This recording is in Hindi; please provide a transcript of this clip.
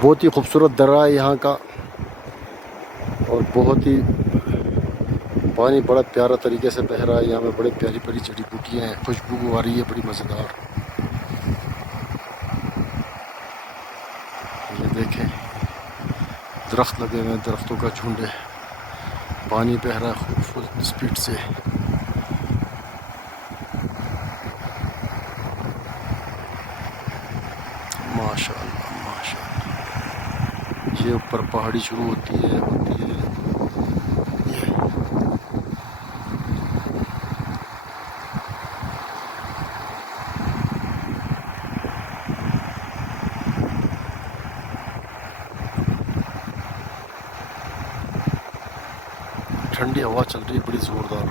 बहुत ही खूबसूरत दर्रा है यहाँ का, और बहुत ही पानी बड़ा प्यारा तरीके से बह रहा है। यहाँ में बड़े प्यारी प्यारी जड़ी बूटियाँ हैं, खुशबू आ रही है बड़ी मज़ेदार। ये देखें, दरख्त लगे हुए हैं, दरख्तों का झुंड है, पानी बह रहा है फुल स्पीड से। माशाअल्लाह माशाअल्लाह। ये ऊपर पहाड़ी शुरू होती है ये। ठंडी हवा चल रही है बड़ी ज़ोरदार।